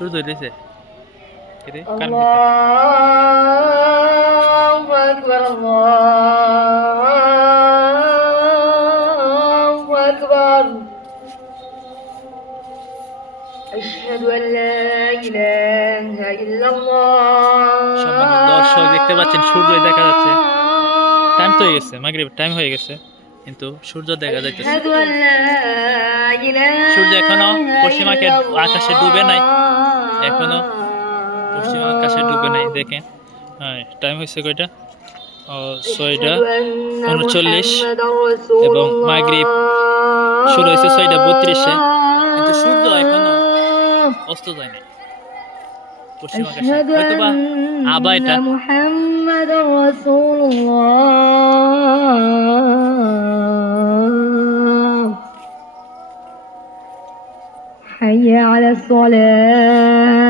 সূর্য উঠেছে দর্শক দেখতে পাচ্ছেন সূর্য দেখা যাচ্ছে। টাইম তো হয়ে গেছে মাগরিব টাইম হয়ে গেছে কিন্তু সূর্য দেখা যাচ্ছে সূর্য এখনও পশ্চিমাকে আকাশে ডুবে নাই। এখনও পশ্চিম আকাশে ডুবে নাই, দেখেন। হ্যাঁ, টাইম হয়েছে কয়টা? ছয়টা উনচল্লিশ এবং মাগরীব শুরু হয়েছে ছয়টা বত্রিশে। কিন্তু সূর্য এখনও অস্ত যায় নাই পশ্চিম আকাশে। হয়তো বা আবার এটা حي على الصلاة